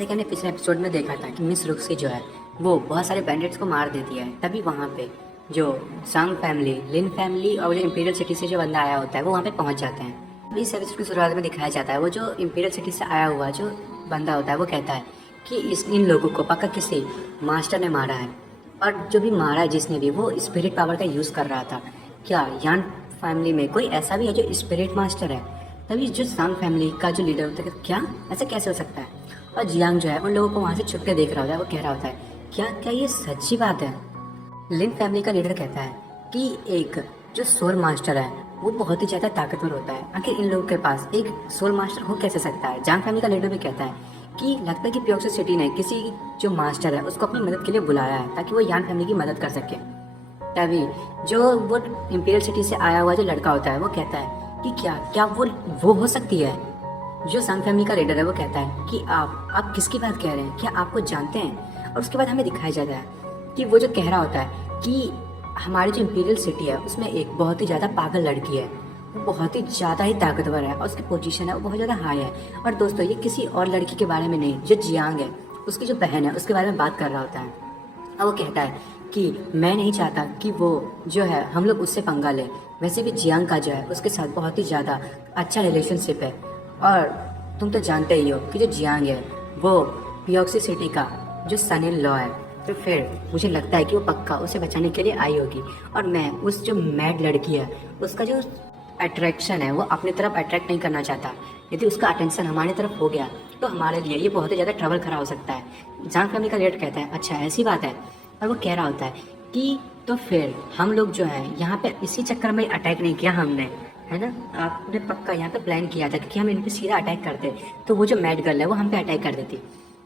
जैसे कि हमने पिछले एपिसोड में देखा था कि मिस रुक्सी जो है वो बहुत सारे बैंडिट्स को मार देती है, तभी वहाँ पे जो सांग फैमिली, लिन फैमिली और जो इम्पीरियल सिटी से जो बंदा आया होता है वो वहाँ पे पहुँच जाते हैं। इस एपिसोड की शुरुआत में दिखाया जाता है वो जो इम्पीरियल सिटी से आया हुआ जो बंदा होता है वो कहता है कि इन लोगों को पक्का किसी मास्टर ने मारा है, और जो भी मारा है जिसने भी, वो स्पिरिट पावर का यूज़ कर रहा था। क्या यान फैमिली में कोई ऐसा भी है जो स्पिरिट मास्टर है? तभी जो सांग फैमिली का जो लीडर होता है, क्या ऐसा कैसे हो सकता है? और जियांग जो है उन लोगों को वहाँ से छुप के देख रहा होता है। वो कह रहा होता है क्या क्या ये सच्ची बात है? लिन फैमिली का लीडर कहता है कि एक जो सोल मास्टर है वो बहुत ही ज़्यादा ताकतवर होता है, आखिर इन लोगों के पास एक सोल मास्टर हो कैसे सकता है? जांग फैमिली का लीडर भी कहता है कि लगता है कि प्योक्सो सिटी ने किसी जो मास्टर है उसको अपनी मदद के लिए बुलाया है ताकि वो यान फैमिली की मदद कर सके। तभी जो वो इम्पीरियल सिटी से आया हुआ जो लड़का होता है वो कहता है कि क्या क्या वो हो सकती है? जो सांग फैमिली का लीडर है वो कहता है कि आप किसकी बात कह रहे हैं, क्या आपको जानते हैं? और उसके बाद हमें दिखाया जाता है कि वो जो कह रहा होता है कि हमारी जो इम्पीरियल सिटी है उसमें एक बहुत ही ज़्यादा पागल लड़की है, वो बहुत ही ज़्यादा ही ताकतवर है और उसकी पोजीशन है वो बहुत ज़्यादा हाई है। और दोस्तों ये किसी और लड़की के बारे में नहीं, जो जियांग है उसकी जो बहन है उसके बारे में बात कर रहा होता है। और वो कहता है कि मैं नहीं चाहता कि वो जो है हम लोग उससे पंगा लें, वैसे भी जियांग का जो है उसके साथ बहुत ही ज़्यादा अच्छा रिलेशनशिप है, और तुम तो जानते ही हो कि जो जियांग है वो पियोक्सी सिटी का जो सन इन लॉ है, तो फिर मुझे लगता है कि वो पक्का उसे बचाने के लिए आई होगी। और मैं उस जो मैड लड़की है उसका जो अट्रैक्शन है वो अपनी तरफ अट्रैक्ट नहीं करना चाहता। यदि उसका अटेंशन हमारी तरफ हो गया तो हमारे लिए ये बहुत ही ज़्यादा ट्रबल खड़ा हो सकता है। जांग फैमिली का लीडर कहता है अच्छा ऐसी बात है, और वो कह रहा होता है कि तो फिर हम लोग जो है यहाँ पे इसी चक्कर में अटैक नहीं किया हमने, है ना? आपने पक्का यहाँ पे प्लान किया था कि हम इन पे सीधा अटैक करते तो वो जो मैड गर्ल है वो हम पे अटैक कर देती।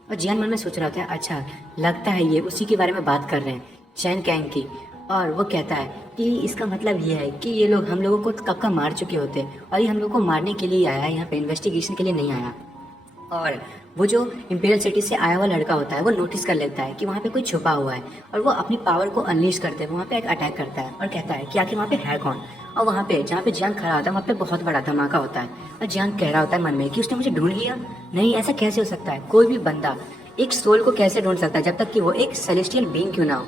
और जियान मन में सोच रहा था अच्छा लगता है ये उसी के बारे में बात कर रहे हैं, चैन कैंग की। और वो कहता है कि इसका मतलब ये है कि ये लोग हम लोगों को कब का मार चुके होते और ये हम लोगों को मारने के लिए आया है, यहाँ पे इन्वेस्टिगेशन के लिए नहीं आया। और वो जो इम्पीरियल सिटी से आया हुआ लड़का होता है वो नोटिस कर लेता है कि वहाँ पे कोई छुपा हुआ है, और वो अपनी पावर को अनलीश करते हैं वहाँ पे एक अटैक करता है और कहता है कि आखिर वहाँ पे है कौन। और वहाँ पे जहाँ पे जियांग खड़ा होता है वहाँ पे बहुत बड़ा धमाका होता है, और जियांग कह रहा होता है मन में कि उसने मुझे ढूंढ लिया। नहीं, ऐसा कैसे हो सकता है? कोई भी बंदा एक सोल को कैसे ढूंढ सकता है जब तक कि वो एक सेलेस्टियल बीइंग क्यों ना हो?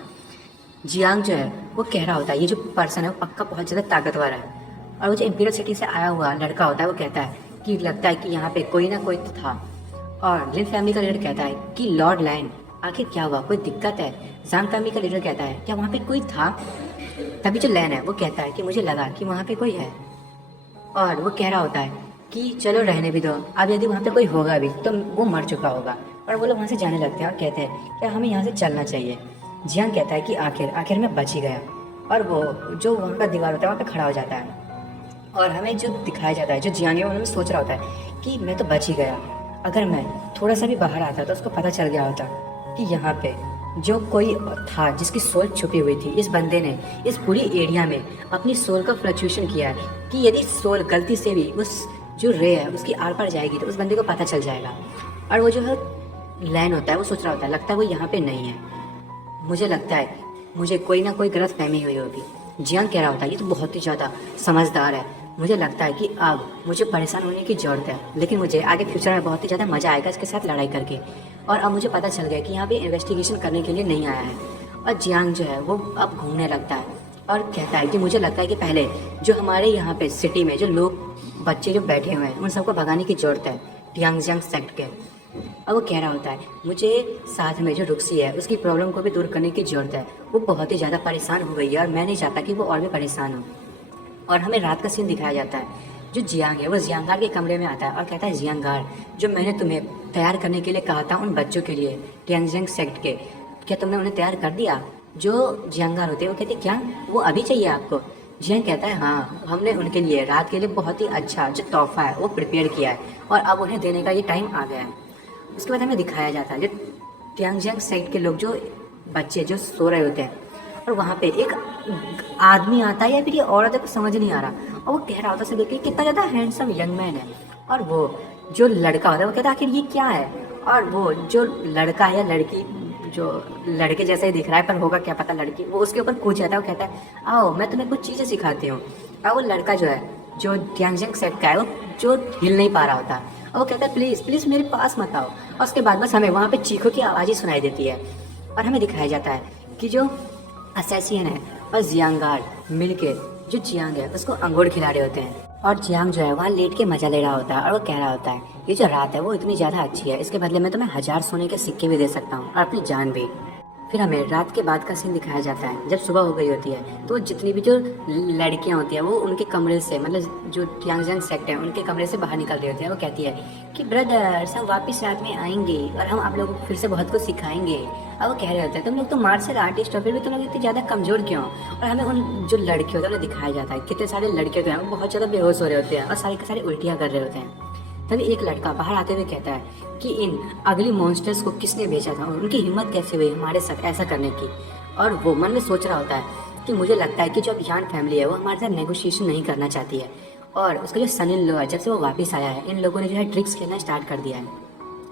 जियांग जो है वो कह रहा होता है ये जो पर्सन है वो पक्का बहुत ज़्यादा ताकतवर है। और वो जो इम्पीरियल सिटी से आया हुआ लड़का होता है वो कहता है कि लगता है कि यहाँ पे कोई ना कोई तो था। और लिन फैमिली का लीडर कहता है कि लॉर्ड लैन आखिर क्या हुआ, कोई दिक्कत है? जांग फैमिली का लीडर कहता है क्या वहाँ पे कोई था? तभी जो लैन है वो कहता है कि मुझे लगा कि वहाँ पे कोई है। और वो कह रहा होता है कि चलो रहने भी दो, अब यदि वहाँ पे कोई होगा भी तो वो मर चुका होगा। और वो लोग वहाँ से जाने लगते हैं और कहते हैं क्या हमें यहाँ से चलना चाहिए? जियांग कहता है कि आखिर आखिर मैं बच ही गया। और वो जो वहाँ का दीवार होता है वहाँ पे खड़ा हो जाता है, और हमें जो दिखाया जाता है जो जियांग है उन्होंने सोच रहा होता है कि मैं तो बच ही गया, अगर मैं थोड़ा सा भी बाहर आता तो उसको पता चल गया होता कि यहाँ पे जो कोई था जिसकी सोल छुपी हुई थी। इस बंदे ने इस पूरी एरिया में अपनी सोल का फ्लक्चुएशन किया है कि यदि सोल गलती से भी उस जो रे है उसकी आर पार जाएगी तो उस बंदे को पता चल जाएगा। और वो जो है लैन होता है वो सोच रहा होता है लगता है वो यहाँ पे नहीं है, मुझे लगता है मुझे कोई ना कोई गलत फहमी हुई होगी। जियांग कह रहा होता है ये तो बहुत ही ज़्यादा समझदार है, मुझे लगता है कि अब मुझे परेशान होने की ज़रूरत है, लेकिन मुझे आगे फ्यूचर में बहुत ही ज़्यादा मज़ा आएगा इसके साथ लड़ाई करके। और अब मुझे पता चल गया कि यहाँ पे इन्वेस्टिगेशन करने के लिए नहीं आया है। और जियांग जो है वो अब घूमने लगता है और कहता है कि मुझे लगता है कि पहले जो हमारे यहाँ पे सिटी में जो लोग बच्चे जो बैठे हुए हैं उन सबको भगाने की ज़रूरत है, टियांगजियांग सेक्ट के। और वो कह रहा होता है मुझे साथ में जो रुक्सी है उसकी प्रॉब्लम को भी दूर करने की ज़रूरत है, वो बहुत ही ज़्यादा परेशान हो गई है और मैं नहीं चाहता कि वो और भी परेशान हो। और हमें रात का सीन दिखाया जाता है, जो जियांग है वो जियांगार के कमरे में आता है और कहता है जियांगार जो मैंने तुम्हें तैयार करने के लिए कहा था उन बच्चों के लिए टियांगजियांग सेक्ट के, क्या तुमने उन्हें तैयार कर दिया? जो जियांगार होते हैं वो कहते हैं क्या वो अभी चाहिए आपको? जियांग कहता है हाँ, हमने उनके लिए रात के लिए बहुत ही अच्छा जो तोहफा है वो प्रिपेयर किया है और अब उन्हें देने का ये टाइम आ गया है। उसके बाद हमें दिखाया जाता है जो टियांगजियांग साइड के लोग जो बच्चे जो सो रहे होते हैं, और वहाँ पे एक आदमी आता है या फिर ये औरत है कुछ समझ नहीं आ रहा, और वो कह रहा होता है देखिए कितना ज़्यादा हैंडसम यंग मैन है। और वो जो लड़का होता है वो कहता है आखिर ये क्या है? और वो जो लड़का है या लड़की जो लड़के जैसा ही दिख रहा है पर होगा क्या पता लड़की, वो उसके ऊपर कूद जाता है। वो कहता है आओ मैं तुम्हें कुछ चीज़ें सिखाती हूँ। और वो लड़का जो है जो टियांगजियांग सेट का है वो जो हिल नहीं पा रहा होता, और वो कहता है प्लीज़ प्लीज़ मेरे पास मत आओ। और उसके बाद बस हमें वहाँ पे चीखों की आवाज़ ही सुनाई देती है और हमें दिखाया जाता है कि जो असैसियन है और जियांग गार्ड मिलके जो जियांग है उसको अंगूर खिला रहे होते हैं। और जियांग जो है वहाँ लेट के मजा ले रहा होता है और वो कह रहा होता है ये जो रात है वो इतनी ज़्यादा अच्छी है, इसके बदले में तो मैं 1000 सोने के सिक्के भी दे सकता हूँ और अपनी जान भी। फिर हमें रात के बाद का सीन दिखाया जाता है। जब सुबह हो गई होती है तो जितनी भी जो लड़कियां होती हैं वो उनके कमरे से, मतलब जो टियांगजियांग सेक्ट है उनके कमरे से बाहर निकल रही होती है। वो कहती है कि ब्रदर्स हम वापस रात में आएंगे और हम आप लोगों को फिर से बहुत कुछ सिखाएंगे। और वो कह रहे होते हैं तुम लोग तो मार्शल आर्टिस्ट हो, फिर भी तुम लोग इतनी ज़्यादा कमज़ोर क्यों। और हमें उन जो लड़के होते हैं उन्हें दिखाया जाता है कितने सारे लड़के जो हैं वो बहुत ज़्यादा बेहोश हो रहे होते हैं और सारे के सारे उल्टियाँ कर रहे होते हैं। तभी एक लड़का बाहर आते हुए कहता है कि इन अगली मॉन्स्टर्स को किसने भेजा था और उनकी हिम्मत कैसे हुई हमारे साथ ऐसा करने की। और वो मन में सोच रहा होता है कि मुझे लगता है कि जो अब यान फैमिली है वो हमारे साथ नेगोशिएशन नहीं करना चाहती है। और उसका जो सन इन लॉ है जब से वो वापस आया है इन लोगों ने जो है ट्रिक्स खेलना स्टार्ट कर दिया है।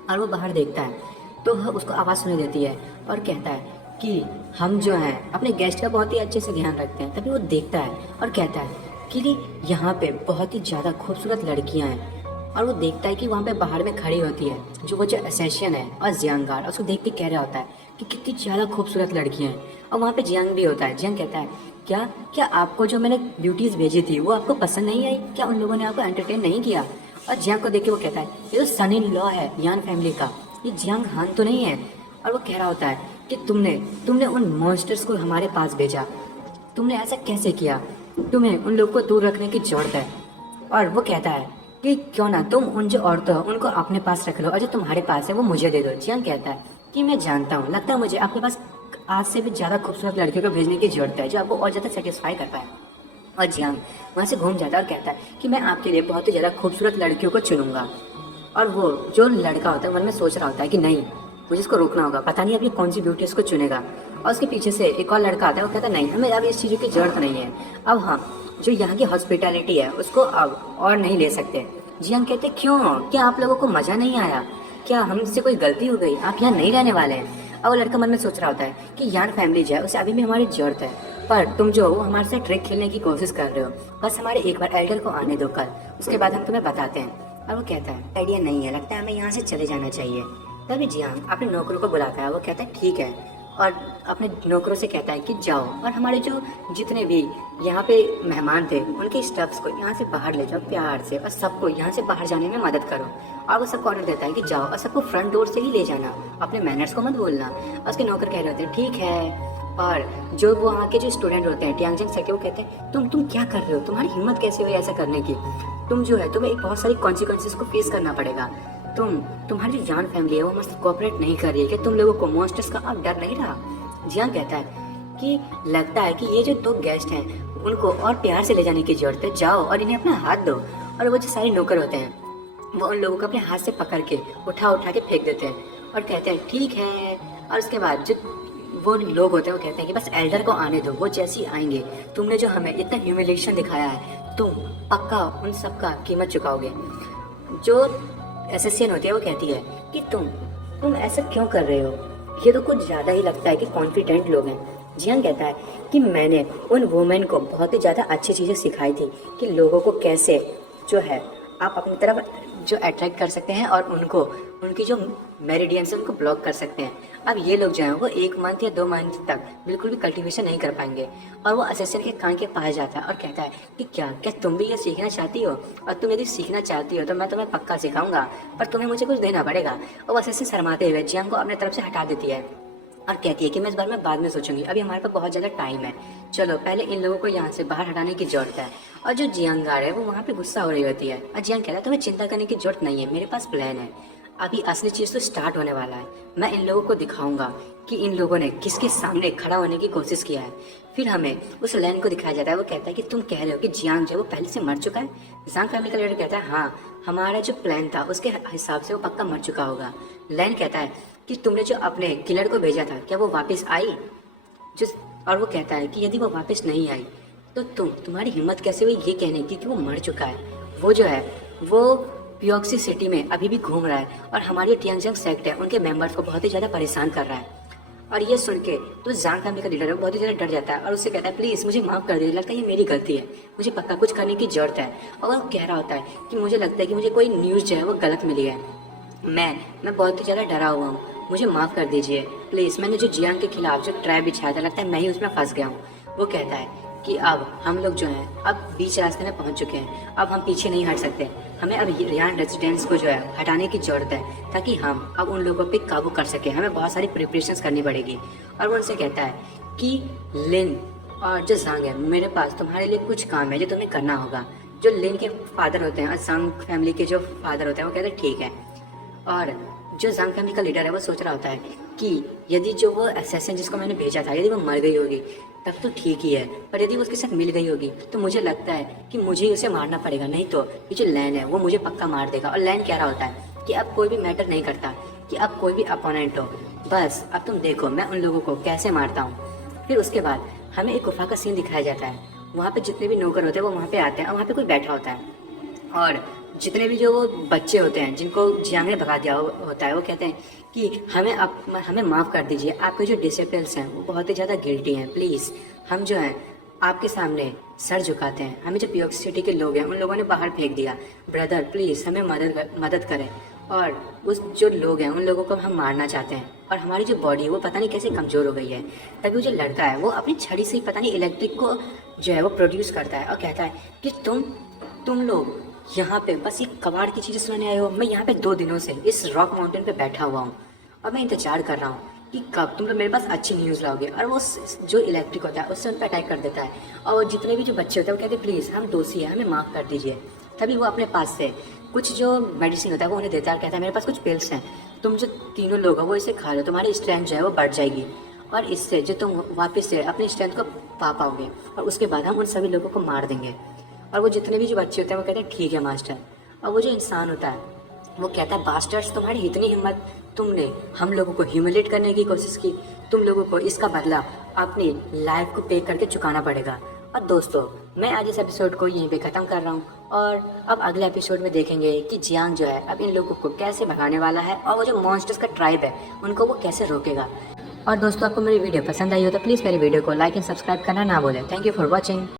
और वो बाहर देखता है तो उसको आवाज़ सुनाई देती है और कहता है कि हम जो हैं अपने गेस्ट का बहुत ही अच्छे से ध्यान रखते हैं। तभी वो देखता है और कहता है कि यहाँ पे बहुत ही ज़्यादा खूबसूरत लड़कियाँ हैं। और वो देखता है कि वहाँ पे बाहर में खड़ी होती है जो असैसियन है और जियांग गार्ड, उसको देख के कह रहा होता है कि कितनी ज़्यादा खूबसूरत लड़कियाँ हैं। और वहाँ पे जियांग भी होता है। जियांग कहता है क्या क्या आपको जो मैंने ब्यूटीज़ भेजी थी वो आपको पसंद नहीं आई, क्या उन लोगों ने आपको एंटरटेन नहीं किया। और जियांग को देख के वो कहता है ये तो सन इन लॉ है यान फैमिली का, ये जियांग हान तो नहीं है। और वो कह रहा होता है कि तुमने उन मॉन्स्टर्स को हमारे पास भेजा, तुमने ऐसा कैसे किया, तुम्हें उन लोग को दूर रखने की जरूरत है। और वो कहता है कि क्यों ना तुम उन जो औरतें हो उनको अपने पास रख लो और जो तुम्हारे पास है वो मुझे दे दो। जियांग कहता है कि मैं जानता हूँ, लगता है मुझे आपके पास आज से भी ज़्यादा खूबसूरत लड़कियों को भेजने की जरूरत है जो आपको और ज़्यादा सेटिस्फाई कर पाए। और जियांग वहाँ से घूम जाता है और कहता है कि मैं आपके लिए बहुत ही ज़्यादा खूबसूरत लड़कियों को चुनूंगा। और वो जो लड़का होता है मन में सोच रहा होता है कि नहीं मुझे इसको रोकना होगा, पता नहीं अभी कौन सी ब्यूटी इसको चुनेगा। और उसके पीछे से एक और लड़का आता है, वो कहता है नहीं हमें अब इस चीज़ों की जरूरत नहीं है, अब हाँ जो यहाँ की हॉस्पिटैलिटी है उसको अब और नहीं ले सकते। जियांग कहते क्यों, क्या आप लोगों को मज़ा नहीं आया, क्या हमसे कोई गलती हो गई, आप यहाँ नहीं रहने वाले हैं। और वो लड़का मन में सोच रहा होता है कि यान फैमिली जो है उसे अभी भी हमारी जरूरत है, पर तुम जो वो हमारे साथ ट्रिक खेलने की कोशिश कर रहे हो, बस हमारे एक बार एल्डर को आने दो कल, उसके बाद हम तुम्हें बताते हैं। और वो कहता है आइडिया नहीं है, लगता है हमें यहाँ से चले जाना चाहिए। तभी जियांग अपने नौकरों को बुलाता है, वो कहता है ठीक है, और अपने नौकरों से कहता है कि जाओ और हमारे जो जितने भी यहाँ पे मेहमान थे उनके स्टाफ्स को यहाँ से बाहर ले जाओ प्यार से और सबको यहाँ से बाहर जाने में मदद करो। और वो सबको ऑर्डर देता है कि जाओ और सबको फ्रंट डोर से ही ले जाना, अपने मैनर्स को मत बोलना। और उसके नौकर कह रहे होते हैं ठीक है। और जो वो वहाँ के जो स्टूडेंट होते हैं टियांगजियांग सेक्ट के, वो कहते हैं तुम क्या कर रहे हो, तुम्हारी हिम्मत कैसे हुई ऐसा करने की, तुम जो है तुम्हें बहुत सारी कॉन्सिक्वेंसेस को फेस करना पड़ेगा। तुम्हारी जो जान फैमिली है वो मस्त कोऑपरेट नहीं कर रही है कि तुम लोगों को मॉन्स्टर्स का अब डर नहीं रहा। जियांग कहता है कि लगता है कि ये जो 2 गेस्ट हैं उनको और प्यार से ले जाने की जरूरत है, जाओ और इन्हें अपना हाथ दो। और वो जो सारे नौकर होते हैं वो उन लोगों को अपने हाथ से पकड़ के उठा के फेंक देते हैं और कहते हैं ठीक है। और उसके बाद जो वो लोग होते हैं वो कहते हैं कि बस एल्डर को आने दो, वो जैसे ही आएंगे तुमने जो हमें इतना ह्यूमिलेशन दिखाया है तुम पक्का उन सब का कीमत चुकाओगे। जो एसेसियन होती है वो कहती है कि तुम ऐसा क्यों कर रहे हो, ये तो कुछ ज़्यादा ही लगता है कि कॉन्फिडेंट लोग हैं। जियांग कहता है कि मैंने उन वुमेन को बहुत ही ज़्यादा अच्छी चीज़ें सिखाई थी कि लोगों को कैसे जो है आप अपनी तरफ जो अट्रैक्ट कर सकते हैं और उनको उनकी जो मेरिडियन है उनको ब्लॉक कर सकते हैं। अब ये लोग जो हैं वो 1 मंथ या 2 मंथ तक बिल्कुल भी कल्टीवेशन नहीं कर पाएंगे। और वो असिस्टेंट के कान के पास जाता है और कहता है कि क्या तुम भी ये सीखना चाहती हो, और तुम यदि सीखना चाहती हो तो मैं तुम्हें पक्का सिखाऊंगा, पर तुम्हें मुझे कुछ देना पड़ेगा। और वो असिस्टेंट शर्माते हुए जियांग को अपने तरफ से हटा देती है और कहती है कि मैं इस बारे में बाद में सोचूंगी, अभी हमारे पास बहुत ज़्यादा टाइम है, चलो पहले इन लोगों को यहाँ से बाहर हटाने की जरूरत है। और जो जियांग गार्ड है वो वहाँ पे गुस्सा हो रही होती है और जियांग कहता है तुम्हें चिंता करने की जरूरत नहीं है, मेरे पास प्लान है, अभी असली चीज़ तो स्टार्ट होने वाला है, मैं इन लोगों को दिखाऊंगा कि इन लोगों ने किसके सामने खड़ा होने की कोशिश किया है। फिर हमें उस लैन को दिखाया जाता है, वो कहता है कि तुम कह रहे हो कि जियांग जो वो पहले से मर चुका है। जियांग फैमिली का लीडर कहता है हाँ, हमारा जो प्लान था उसके हिसाब से वो पक्का मर चुका होगा। लैन कहता है कि तुमने जो अपने किलर को भेजा था क्या वो वापस आई, और वो कहता है कि यदि वो वापस नहीं आई तो तुम्हारी हिम्मत कैसे हुई ये कहने की कि वो मर चुका है। वो जो है वो प्योक्सी सिटी में अभी भी घूम रहा है और हमारी टियांगजियांग सेक्ट है उनके मेंबर्स को बहुत ही ज़्यादा परेशान कर रहा है। और ये सुन के तो जांग फैमिली का लीडर है वो बहुत ही ज़्यादा डर जाता है और उससे कहता है प्लीज़ मुझे माफ़ कर दीजिए, लगता है ये मेरी गलती है, मुझे पक्का कुछ करने की ज़रूरत है। और वो कह रहा होता है कि मुझे लगता है कि मुझे कोई न्यूज़ जो है वो गलत मिली है, मैं बहुत ही ज़्यादा डरा हुआ हूँ, मुझे माफ़ कर दीजिए प्लीज़। मैंने जो जियांग के खिलाफ जो ट्रैप बिछाया था लगता है मैं ही उसमें फंस गया हूँ। वो कहता है कि अब हम लोग जो हैं अब बीच रास्ते में पहुंच चुके हैं, अब हम पीछे नहीं हट सकते, हमें अब रियान रेजिडेंस को जो है हटाने की ज़रूरत है ताकि हम अब उन लोगों पे काबू कर सकें, हमें बहुत सारी प्रिपरेशंस करनी पड़ेगी। और वो उनसे कहता है कि लिन और जो जांग है मेरे पास तुम्हारे लिए कुछ काम है जो तुम्हें करना होगा। जो लिन के फादर होते हैं और जांग फैमिली के जो फादर होते हैं वो कहते हैं ठीक है। और जो जांग फैमिली का लीडर है वो सोच रहा होता है कि यदि जो वो असैसिन जिसको मैंने भेजा था यदि वो मर गई होगी तब तो ठीक ही है, पर यदि वो उसके साथ मिल गई होगी तो मुझे लगता है कि मुझे उसे मारना पड़ेगा, नहीं तो ये जो लैन है वो मुझे पक्का मार देगा। और लैन कह रहा होता है कि अब कोई भी मैटर नहीं करता कि अब कोई भी अपोनेंट हो, बस अब तुम देखो मैं उन लोगों को कैसे मारता हूँ। फिर उसके बाद हमें एक गुफा का सीन दिखाया जाता है, वहाँ पे जितने भी नौकर होते हैं वो वहाँ पे आते हैं और वहाँ पे कोई बैठा होता है और जितने भी जो वो बच्चे होते हैं जिनको जियांग ने भगा दिया होता है वो कहते हैं कि हमें माफ़ कर दीजिए, आपके जो डिसिपल्स हैं वो बहुत ही ज़्यादा गिल्टी हैं, प्लीज़ हम जो हैं आपके सामने सर झुकाते हैं, हमें जो पियोक सिटी के लोग हैं उन लोगों ने बाहर फेंक दिया, ब्रदर प्लीज़ हमें मदद करें। और उस जो लोग हैं उन लोगों को हम मारना चाहते हैं और हमारी जो बॉडी है वो पता नहीं कैसे कमज़ोर हो गई है। तभी वो जो लड़का है वो अपनी छड़ी से ही पता नहीं इलेक्ट्रिक को जो है वो प्रोड्यूस करता है और कहता है कि तुम लोग यहाँ पे बस ये कबाड़ की चीज़ें सुनाने आए हो। मैं यहाँ पे 2 दिनों से इस रॉक माउंटेन पे बैठा हुआ हूँ और मैं इंतजार कर रहा हूँ कि कब तुम लोग मेरे पास अच्छी न्यूज़ लाओगे। और वो जो इलेक्ट्रिक होता है उससे उन पर अटैक कर देता है और जितने भी जो बच्चे होते हैं वो कहते हैं प्लीज़ हम दोषी हैं, हमें माफ़ कर दीजिए। तभी वो अपने पास से कुछ जो मेडिसिन होता है वो उन्हें देता है और कहता है मेरे पास कुछ पिल्स हैं, तुम जो तीनों लोग हो वो इसे खा लो, तुम्हारी स्ट्रेंथ जो है वो बढ़ जाएगी और इससे जो तुम वापस से अपनी स्ट्रेंथ को पा पाओगे और उसके बाद हम उन सभी लोगों को मार देंगे। और वो जितने भी जो बच्चे होते हैं वो कहते हैं ठीक है मास्टर। और वो जो इंसान होता है वो कहता है बास्टर्स तुम्हारी इतनी हिम्मत, तुमने हम लोगों को ह्यूमिलेट करने की कोशिश की, तुम लोगों को इसका बदला अपनी लाइफ को पे करके चुकाना पड़ेगा। और दोस्तों मैं आज इस एपिसोड को यहीं पे ख़त्म कर रहा हूँ और अब अगले एपिसोड में देखेंगे कि जियांग जो है अब इन लोगों को कैसे भगाने वाला है और वो जो मॉन्स्टर्स का ट्राइब है उनको वो कैसे रोकेगा। और दोस्तों आपको मेरी वीडियो पसंद आई हो तो प्लीज़ मेरी वीडियो को लाइक एंड सब्सक्राइब करना ना भूलें। Thank you for watching.